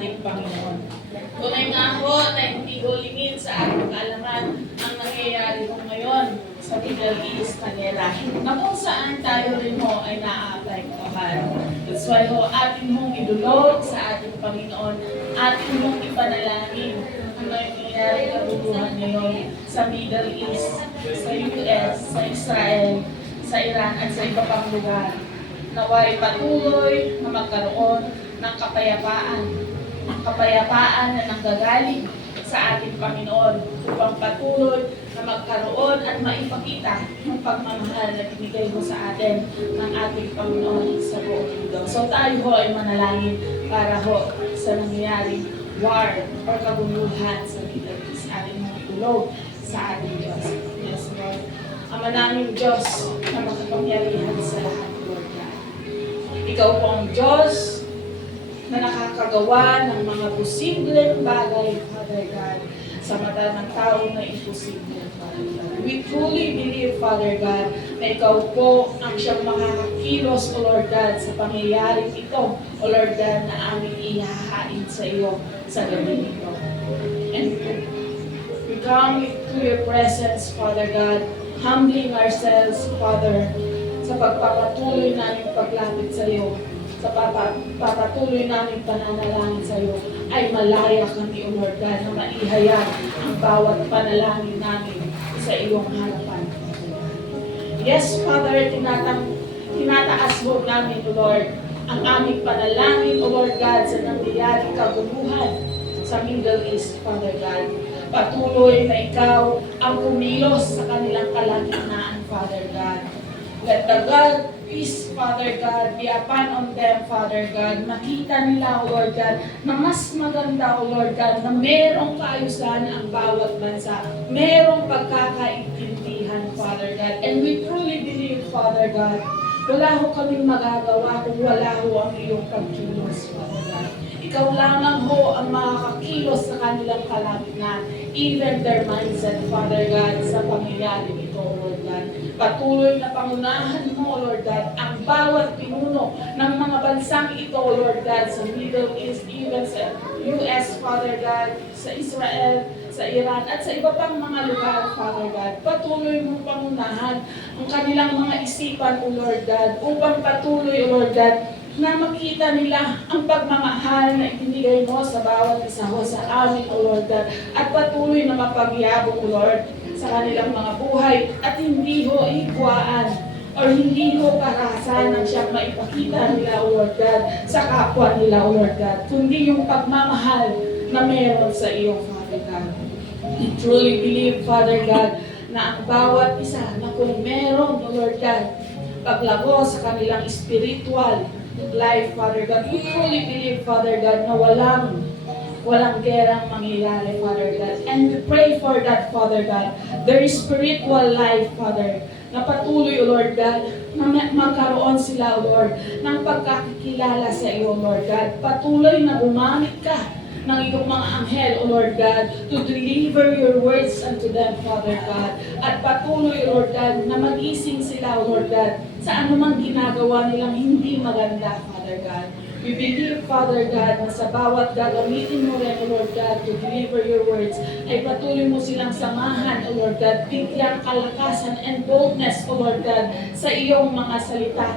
ating Panginoon. Tunay nga ho na hindi ho lingid sa ating kaalaman ang nangyayari ho ngayon sa Middle East na gera, na kung saan tayo rin ho ay naaapektuhan. That's why ho atin hong idulog sa ating Panginoon, atin hong ipanalangin ang nangyayari kabubuhan ngayon sa Middle East, sa US, sa Israel, sa Iran at sa iba pang lugar. Naway patuloy na magkaroon ng kapayapaan na nanggagaling sa ating Panginoon upang patuloy na magkaroon at maipakita yung pagmamahal na binigay mo sa atin ng ating Panginoon sa buong mundo. So tayo ho ay manalangin para ho sa nangyayaring war or kaguluhan sa Middle East. Ating mga tulog sa ating Diyos. Yes, Lord. Ang manaming Diyos na makapangyarihan sa lahat, Lord God. Ikaw po ang Diyos na nakakagawa ng mga posibleng bagay, Father God, sa mata ng tao na imposible, Father God. We truly believe, Father God, na Ikaw po ang siyang makakakilos, O Lord God, sa pangyayaring ito, O Lord God, na aming ihahain sa iyo sa gabi ito. And we come to your presence, Father God, humbling ourselves, Father, sa pagpapatuloy namin paglapit sa iyo, sa papatuloy namin pananalangin sa iyo, ay malaya kami, O Lord God, na maihayag ang bawat panalangin namin sa iyong harapan. Yes, Father, tinataas mo namin, O Lord, ang aming panalangin, O Lord God, sa nangyayaring kaguluhan sa Middle East, Father God. Patuloy na ikaw ang kumilos sa kanilang kalagitnaan, Father God. Let the God peace, Father God, be upon on them, Father God. Makita nila, O Lord God, na mas maganda, O Lord God, na merong kaayusan ang bawat bansa. Merong pagkakaintindihan, Father God. And we truly believe, Father God, wala ho kaming magagawa kung wala ho ang iyong pagkilos, Father God. Ikaw lamang ho ang makakakilos sa kanilang kalagitnaan, even their mindset, Father God, sa pangyayari ito, Lord God. Patuloy na pangunahan mo, Lord God, ang bawat pinuno ng mga bansang ito, Lord God, sa Middle East, even sa US, Father God, sa Israel, sa Iran, at sa iba pang mga lugar, Father God. Patuloy mong pangunahan ang kanilang mga isipan, O Lord God, upang patuloy, O Lord God, na makita nila ang pagmamahal na ibinigay mo sa bawat isa ho sa amin, O Lord God, at patuloy na mapagyabong, O Lord, sa kanilang mga buhay, at hindi ho higwaan or hindi ho karahasan ang siyang maipakita nila, O Lord God, sa kapwa nila, O Lord God, kundi yung pagmamahal na meron sa iyo, Father God. We truly believe, Father God, na ang bawat isa na kung meron, O Lord God, paglago sa kanilang spiritual life, Father God. We truly believe, Father God, na walang gerang mangyayari, Father God. And we pray for that, Father God. Their spiritual life, Father, na patuloy, O Lord God, na magkaroon sila, O Lord, ng pagkakikilala sa iyo, Lord God. Patuloy na gumamit ka ng iyong mga anghel, O Lord God, to deliver your words unto them, Father God. At patuloy, O Lord God, na magising sila, O Lord God, sa anumang ginagawa nilang hindi maganda, Father God. We believe, Father God, na sa bawat gagamitin mo rin, O Lord God, to deliver your words, ay patuloy mo silang samahan, O Lord God, bigyang kalakasan and boldness, O Lord God, sa iyong mga salita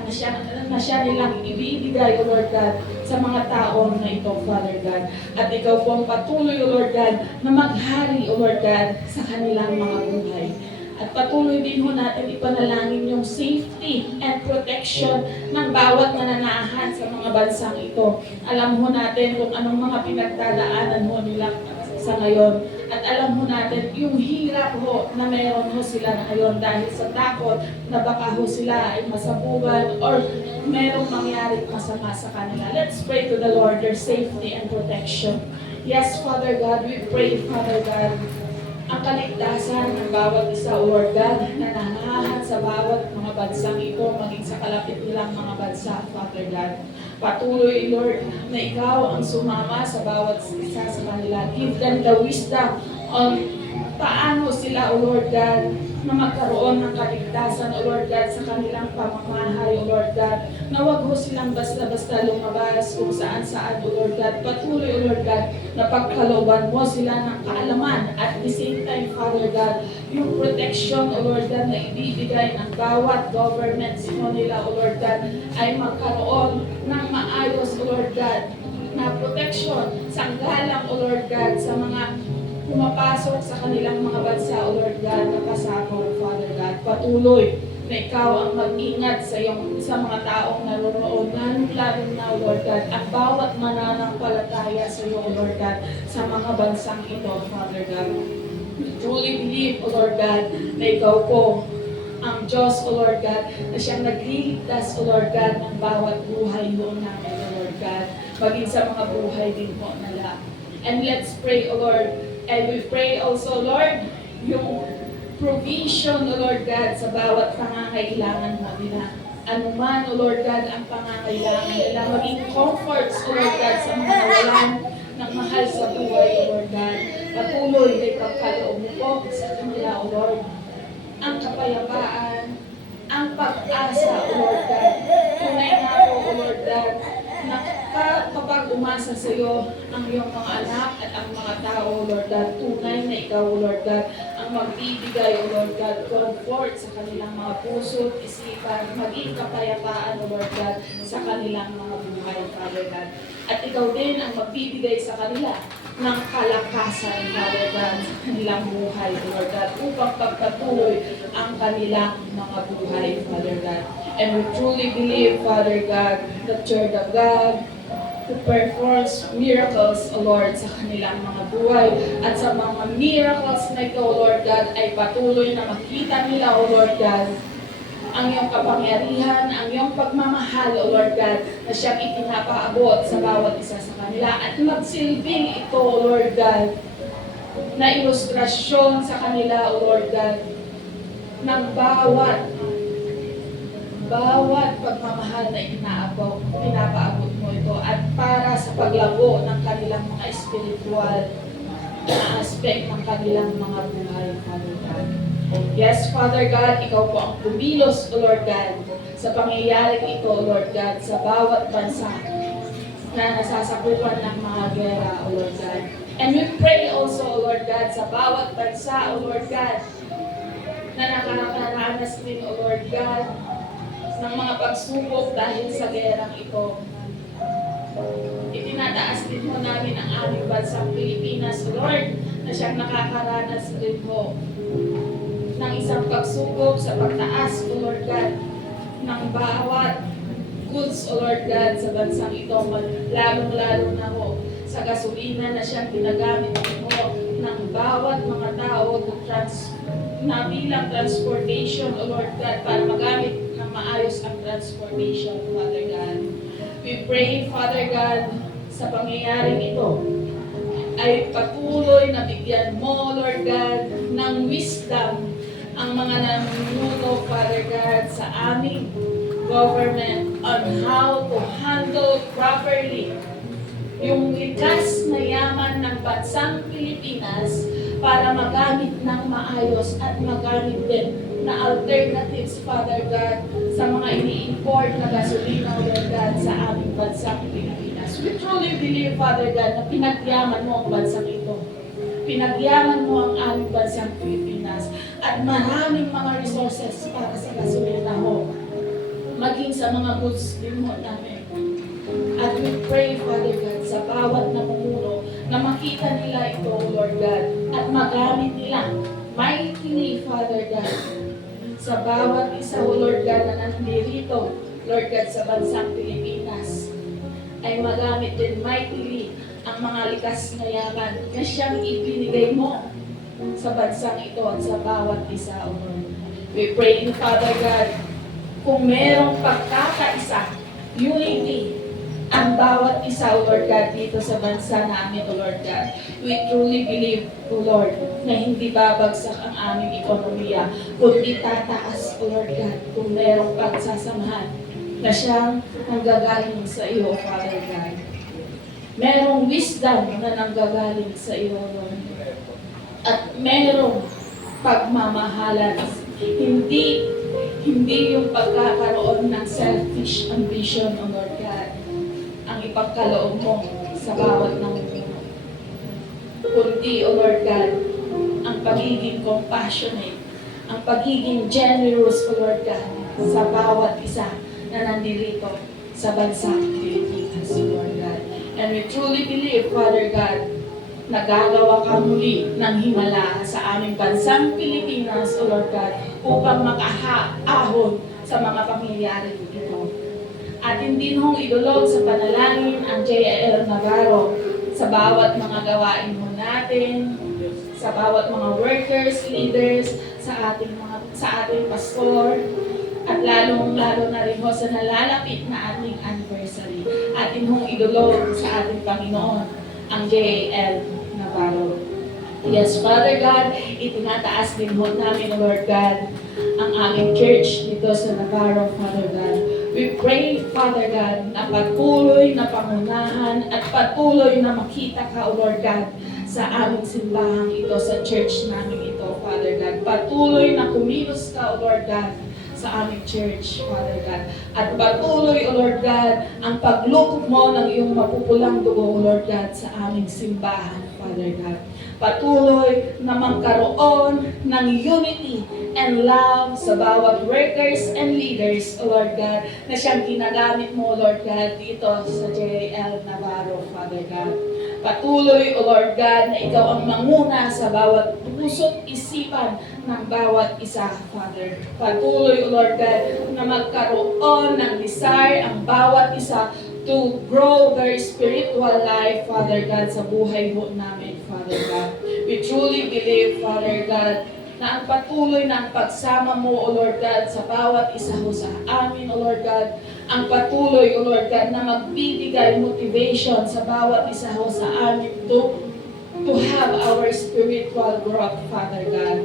na siya nilang ibibigay, O Lord God, sa mga tao na ito, Father God. At ikaw po ang patuloy, O Lord God, na maghari, O Lord God, sa kanilang mga buhay. At patuloy din ho natin ipanalangin yung safety and protection ng bawat nananahan sa mga bansang ito. Alam ho natin kung anong mga pinagdadaanan ho nila sa ngayon. At alam ho natin yung hirap ho na meron ho sila ngayon dahil sa takot na baka ho sila ay masabugan or merong mangyaring masama sa kanila. Let's pray to the Lord, their safety and protection. Yes, Father God, we pray, Father God, ang kaligtasan ng bawat isa, O Lord God, na nangahan sa bawat mga bansang ito, maging sa kalapit nilang mga bansa, Father God. Patuloy, Lord, na ikaw ang sumama sa bawat isa sa kanila. Give them the wisdom on paano sila, O Lord God, na magkaroon ng kaligtasan, O Lord God, sa kanilang pamamahay, O Lord God, na wag ho silang basta-basta lumabas kung saan-saan, O Lord God. Patuloy, O Lord God, na pagkalooban mo sila ng kaalaman at the same time, Father God, yung protection, O Lord God, na ibibigay ng bawat government nila, O Lord God, ay magkaroon ng maayos, O Lord God, na protection sa galang, O Lord God, sa mga pumapasok sa kanilang mga bansa, O Lord God, na pasakop, Father God. Patuloy na ikaw ang mag-ingat sa mga taong naroon, lalo na, O Lord God, ang bawat mananampalataya sa iyo, O Lord God, sa mga bansang ito, Father God. We truly believe, O Lord God, na ikaw po ang Diyos, O Lord God, na siyang nagliligtas, O Lord God, ng bawat buhay doon namin, O Lord God, maging sa mga buhay din po nila. And let's pray, O Lord. And we pray also, Lord, yung provision, O Lord God, sa bawat pangangailangan mo nila. Ano man, O Lord God, ang pangangailangan nila, maging comforts, O Lord God, sa mga nawalan ng mahal sa buhay, O Lord God. Patuloy na ipagkaloob mo po sa kanila, O Lord, ang kapayapaan, ang pag-asa, O Lord God. Tunay nga po, O Lord God, na kapag umasa sa iyo ang iyong mga anak at ang mga tao, O Lord God, tunay na ikaw, O Lord God, ang magbibigay, O Lord God, comfort sa kanilang mga puso, isipan, maging kapayapaan, O Lord God, sa kanilang mga buhay, Father God. At ikaw din ang magbibigay sa kanila ng kalakasan, Father God, sa kanilang buhay, O Lord God, upang pagpatuloy ang kanilang mga buhay, Father God. And we truly believe, Father God, that you're the God who performs miracles, O Lord, sa kanilang mga buhay. At sa mga miracles na ito, O Lord God, ay patuloy na makita nila, O Lord God, ang iyong kapangyarihan, ang iyong pagmamahal, O Lord God, na siyang ipinapaabot sa bawat isa sa kanila. At magsilbing ito, O Lord God, na ilustrasyon sa kanila, O Lord God, ng bawat pagmamahal na pinapaabot mo ito at para sa paglago ng kanilang mga spiritual na aspect ng kanilang mga buhay, Father God. Yes, Father God, ikaw po ang kumilos, O Lord God, sa pangyayaring ito, O Lord God, sa bawat bansa na nasasakupan ng mga gera, O Lord God. And we pray also, O Lord God, sa bawat bansa, O Lord God, na nakakaranas din, O Lord God, ng mga pagsubok dahil sa gerang ito. Itinataas din mo namin ang aming bansang Pilipinas, O Lord, na siyang nakakaranas rin po ng isang pagsubok sa pagtaas, O Lord God, ng bawat goods, O Lord God, sa bansang ito, lalong-lalo na ho sa gasolina na siyang ginagamit mo ng bawat mga tao na bilang transportation, O Lord God, para magamit ng maayos ang transportation, Father God. We pray, Father God, sa pangyayaring ito, ay patuloy na bigyan mo, Lord God, ng wisdom ang mga namumuno, Father God, sa aming government on how to handle properly yung likas na yaman ng bansang Pilipinas para magamit ng maayos at magamit din na alternatives, Father God, sa mga ini-import na gasolina, Lord God, sa aming bansang Pilipinas. We truly believe, Father God, na pinagyaman mo ang bansang ito. Pinagyaman mo ang aming bansang Pilipinas at maraming mga resources para sa gasolina mo, maging sa mga goods din mo namin. At we pray, Father God, sa bawat namumuno na makita nila ito, Lord God, at magamit nila mightily, Father God, sa bawat isa, Lord God, na nandito, Lord God, sa bansang Pilipinas, ay magamit din mightily ang mga likas na yaman na siyang ibinigay mo sa bansang ito at sa bawat isa, O Lord. We pray, Father God, kung merong pagkakaisa, unity, ang bawat isa, O Lord God, dito sa bansa namin, O Lord God. We truly believe, O Lord, na hindi babagsak ang aming ekonomiya, kundi tataas, O Lord God, kung mayroong pagsasamahan na siyang nanggagaling sa iyo, Father God. Merong wisdom na nanggagaling sa iyo, Lord. At merong pagmamahalan. Hindi yung pagkakaroon ng selfish ambition, O Lord God, ang ipagkaloob mo sa bawat namumuno. Kundi, O Lord God, ang pagiging compassionate, ang pagiging generous, O Lord God, sa bawat isa na nandito sa bansang Pilipinas, O Lord God. And we truly believe, Father God, na gagawa ka muli ng himala sa aming bansang Pilipinas, O Lord God, upang makahaahon sa mga pamilyari dito. At hindi nung idulog sa panalangin ang JIL Navarro sa bawat mga gawain mo natin, sa bawat mga workers, leaders, sa ating pastor, at lalong-lalo na rin ho sa nalalapit na ating anniversary. Atin hong idulog sa ating Panginoon ang JIL Navarro. Yes, Father God, itinataas din ho namin, Lord God, ang aming church dito sa Navarro, Father God. We pray, Father God, na patuloy na pangunahan at patuloy na makita ka, O Lord God, sa aming simbahan ito, sa church namin ito, Father God. Patuloy na kumilos ka, O Lord God, sa aming church, Father God. At patuloy, O Lord God, ang paglukop mo ng iyong mapupulang dugo, O Lord God, sa aming simbahan, Father God. Patuloy na magkaroon ng unity and love sa bawat workers and leaders, O Lord God, na siyang ginagamit mo, O Lord God, dito sa JIL Navarro, Father God. Patuloy, O Lord God, na ikaw ang manguna sa bawat puso't isipan ng bawat isa, Father. Patuloy, O Lord God, na magkaroon ng desire ang bawat isa to grow their spiritual life, Father God, sa buhay mo namin, Father God. We truly believe, Father God, na ang patuloy ng pagsama mo, O Lord God, sa bawat isa ho sa amin, O Lord God, ang patuloy, O Lord God, na magbibigay motivation sa bawat isa ho sa amin to have our spiritual growth, Father God.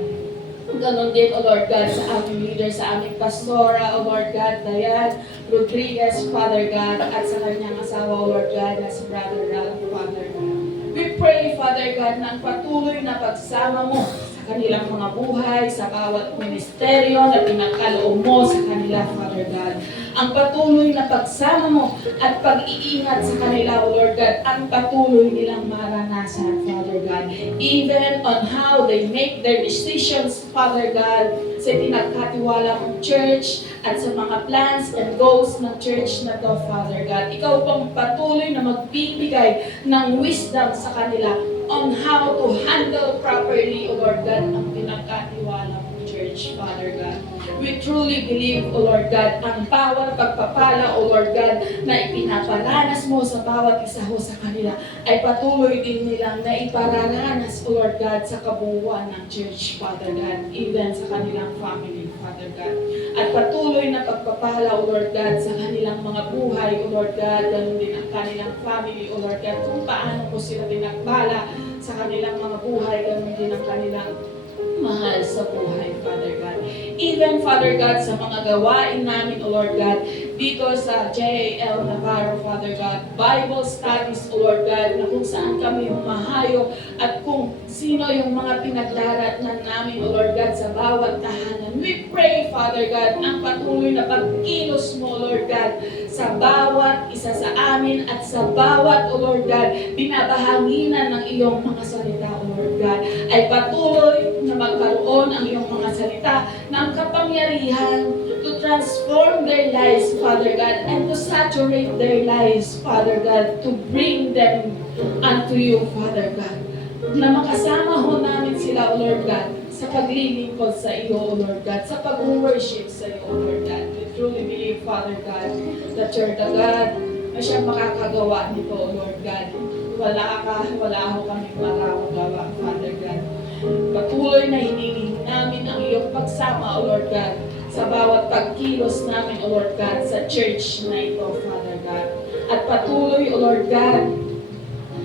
Ganon din, O Lord God, sa aming leader, sa aming pastora, O Lord God, Dayan Rodriguez, Father God, at sa kanyang asawa, O Lord God, na si Brother Ralph, Father God. We pray, Father God, na ang patuloy na pagsama mo sa kanilang mga buhay, sa bawat ministeryo na pinagkaloob mo sa kanila, Father God. Ang patuloy na pagsama mo at pag-iingat sa kanila, O Lord God, ang patuloy nilang maranasan, Father God. Even on how they make their decisions, Father God, sa pinagkatiwala ng church at sa mga plans and goals ng church na to, Father God. Ikaw pang patuloy na magbibigay ng wisdom sa kanila on how to handle properly, O Lord God, ang pinagkatiwala ng church, Father God. We truly believe, O Lord God, ang bawat pagpapala, O Lord God, na ipinaparanas mo sa bawat isa ho sa kanila ay patuloy din nilang na ipararanas, O Lord God, sa kabuuan ng church, Father God, even sa kanilang family, Father God. At patuloy na pagpapala, O Lord God, sa kanilang mga buhay, O Lord God, ganun din ang kanilang family, O Lord God, kung paano mo sila pinagpala sa kanilang mga buhay, ganun din ang kanilang mahal sa buhay, Father God. Even, Father God, sa mga gawain namin, O Lord God, dito sa JIL Navarro, Father God, Bible studies, O Lord God, na kung saan kami humahayo at kung sino yung mga pinagdaratnan namin, O Lord God, sa bawat tahanan. We pray, Father God, ang patuloy na pagkilos mo, Lord God, sa bawat isa sa amin at sa bawat, O Lord God, binabahanginan ng iyong mga salita, O Lord God, ay patuloy na magkaroon ang iyong mga salita ng kapangyarihan to transform their lives, Father God, and to saturate their lives, Father God, to bring them unto you, Father God. Na makasama ho namin sila, O Lord God, sa paglilingkod sa iyo, O Lord God, sa pag-worship sa iyo, O Lord God. We truly believe, Father God, that you're the God na siyang makakagawa nito, O Lord God. Wala ho kami magagawa, Father God. Patuloy na hiniling namin ang iyong pagsama, O Lord God, sa bawat pagkilos namin, O Lord God, sa church na ito, Father God. At patuloy, O Lord God,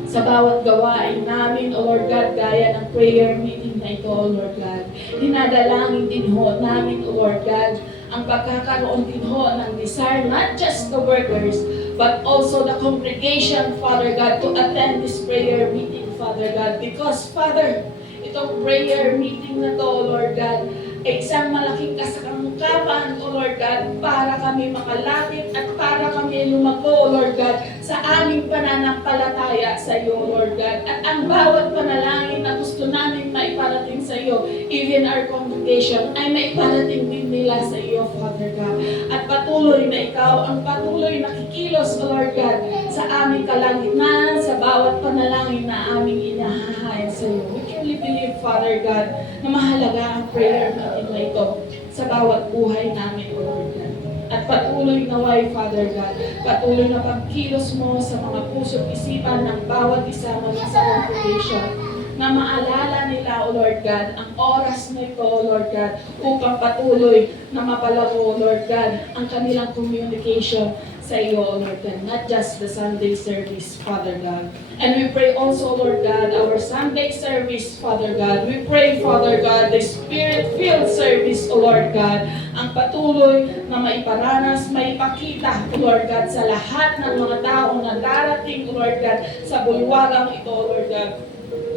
sa bawat gawain namin, O Lord God, gaya ng prayer meeting na ito, O Lord God. Dinadalangin din ho namin, O Lord God, ang pagkakaroon din ho ng desire, not just the workers, but also the congregation, Father God, to attend this prayer meeting, Father God. Because, Father, itong prayer meeting na to, Lord God, ay isang malaking kasangkapan, O Lord God, para kami makalapit at para kami lumago, O Lord God, sa aming pananampalataya sa iyo, Lord God. At ang bawat panalangin na gusto namin maiparating sa iyo, even our congregation, ay maiparating din nila sa iyo, Father God. At patuloy na ikaw ang patuloy na kikilos, O Lord God, sa aming kalagitnaan, sa bawat panalangin na aming inahahain sa iyo. We truly believe, Father God, na mahalaga ang prayer natin na ito sa bawat buhay namin, O Lord God. At patuloy naway, Father God, patuloy na pagkilos mo sa mga puso't isipan ng bawat isa man sa congregation, na maalala nila, O Lord God, ang oras na ito, O Lord God, upang patuloy na mapalago, O Lord God, ang kanilang communication sa iyo, O Lord God, not just the Sunday service, Father God. And we pray also, Lord God, our Sunday service, Father God. We pray, Father God, the Spirit-filled service, O Lord God, ang patuloy na maiparanas, maipakita, O Lord God, sa lahat ng mga tao na darating, O Lord God, sa bulwarang ito, O Lord God,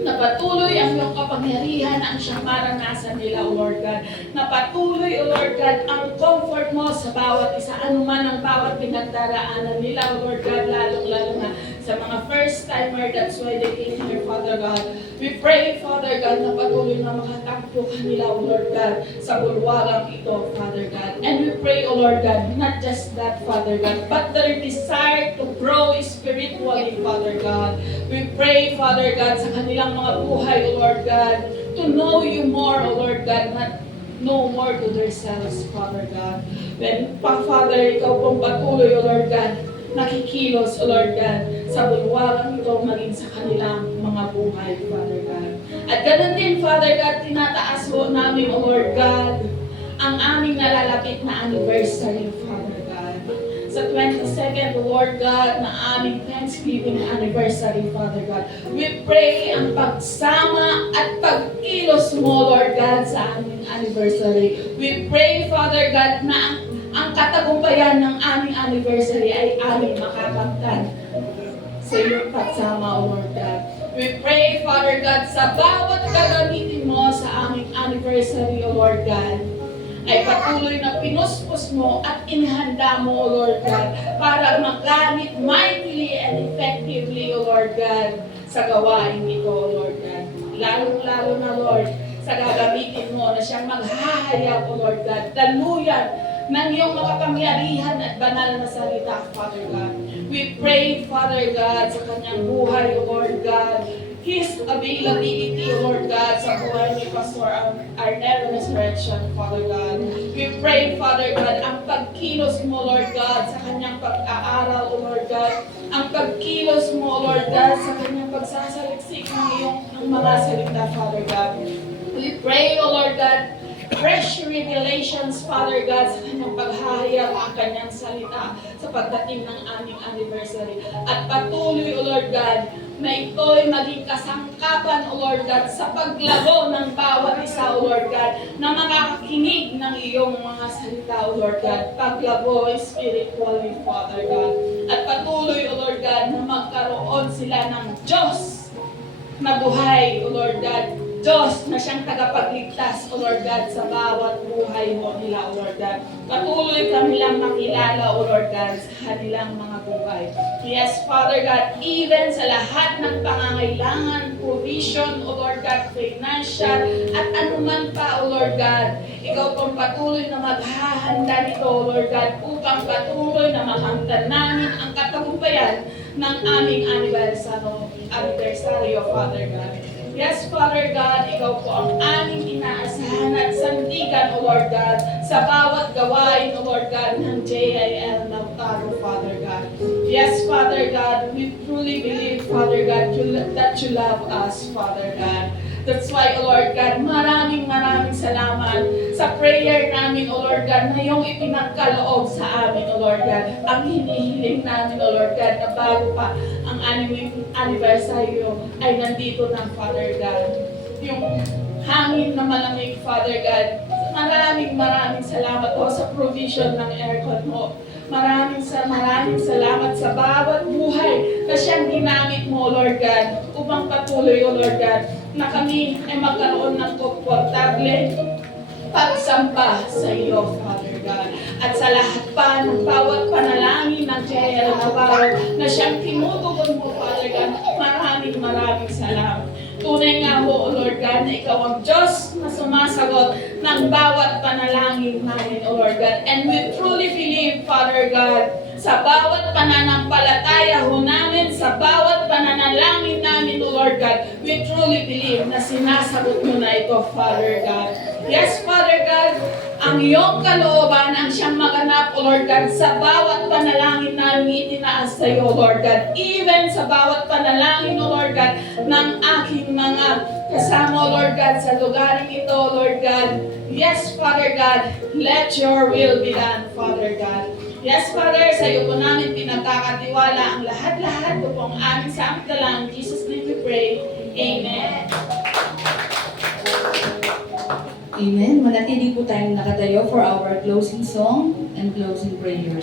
na patuloy ang iyong kapangyarihan ang siyang maranasan nila, O Lord God. Na patuloy, O Lord God, ang comfort mo sa bawat isa, anuman ang bawat pinagdaraanan nila, O Lord God, lalong-lalo na sa mga first-timer, that's why they came here, Father God. We pray, Father God, na patuloy na makatakbo kanila, O Lord God, sa bulwarang ito, Father God. And we pray, O Lord God, not just that, Father God, but their desire to grow spiritually, Father God. We pray, Father God, sa kanilang mga buhay, O Lord God, to know you more, O Lord God, not know more to themselves, Father God. When, Father, ikaw pong patuloy, O Lord God, nakikilos, O Lord God, sa bulwarang ito maging sa kanilang mga buhay, Father God. At ganun din, Father God, tinataas po namin, O Lord God, ang aming nalalapit na anniversary, Father God. Sa 22nd, Lord God, na aming Thanksgiving anniversary, Father God. We pray ang pagsama at pagkilos mo, Lord God, sa aming anniversary. We pray, Father God, na ang katagumpayan ng aming anniversary ay aming makakamtan sa iyong pagsama, O Lord God. We pray, Father God, sa bawat gagamitin mo sa aming anniversary, O Lord God, ay patuloy na pinuspos mo at inihanda mo, O Lord God, para magamit mightily and effectively, O Lord God, sa gawain ito, O Lord God. Lalo-lalo na, Lord, sa gagamitin mo na siyang maghahayag, O Lord God, daluyan ng iyong makapangyarihan at banal na salita, Father God. We pray, Father God, sa kanyang buhay, O Lord God, His availability, O Lord God, sa buhay ni Pastor Arnel Resurrection, Father God. We pray, Father God, ang pagkilos mo, Lord God, sa kanyang pag-aaral, O Lord God, ang pagkilos mo, O Lord God, sa kanyang pagsasaliksik ng mga salita, Father God. We pray, O Lord God, fresh revelations, Father God, sa kanyang paghahayag ang kanyang salita sa pagdating ng aming anniversary. At patuloy, O Lord God, na ito'y maging kasangkapan, O Lord God, sa paglago ng bawat isa, O Lord God, na makakakinig ng iyong mga salita, O Lord God, paglago spiritually, Father God. At patuloy, O Lord God, na magkaroon sila ng Diyos na buhay, O Lord God, Diyos na siyang tagapagligtas, O Lord God, sa bawat buhay mo nila, O Lord God. Patuloy kami lang makilala, O Lord God, sa kanilang mga buhay. Yes, Father God, even sa lahat ng pangangailangan, provision, O Lord God, financial, at anuman pa, O Lord God, ikaw pong patuloy na maghahanda nito, O Lord God, upang patuloy na makamtan namin ang katagumpayan ng aming anniversary, O Father God. Yes, Father God, ikaw po ang aming inaasahan at sandigan, O Lord God, sa bawat gawain, O Lord God, ng JIL Lautaro, Father God. Yes, Father God, we truly believe, Father God, that you love us, Father God. That's why, O Lord God, maraming salamat sa prayer namin, O Lord God, na iyong ipinagkaloob sa amin, O Lord God. Ang hinihiling namin, O Lord God, na bago pa ang anniversary ay nandito na, Father God. Yung hangin na malamig, Father God. Maraming salamat po sa provision ng aircon mo. Maraming salamat sa bawat buhay na siyang ginamit mo, Lord God, upang patuloy, O Lord God, na kami ay magkaroon ng komportable pagsamba sa iyo, Father God. At sa lahat pa ng bawat panalangin ng Jaya Navarro na siyang tinutugon mo, Father God, maraming salamat. Tunay nga ho, O Lord God, na ikaw ang Diyos na sumasagot ng bawat panalangin namin, O Lord God. And we truly believe, Father God, sa bawat pananampalataya ho namin, sa bawat pananalangin namin, O Lord God, we truly believe na sinasagot mo na ito, Father God. Yes, Father God, ang iyong kalooban ang siyang maganap, O Lord God, sa bawat panalangin namin itinaas sa iyo, Lord God. Even sa bawat panalangin, O Lord God, ng aking mga kasama, O Lord God, sa lugaring ito, Lord God. Yes, Father God, let your will be done, Father God. Yes, Father, sa iyo po namin pinagkakatiwala ang lahat-lahat po pong aming samtalang. In Jesus' name we pray. Amen. Amen. Manatili po tayong nakatayo for our closing song and closing prayer.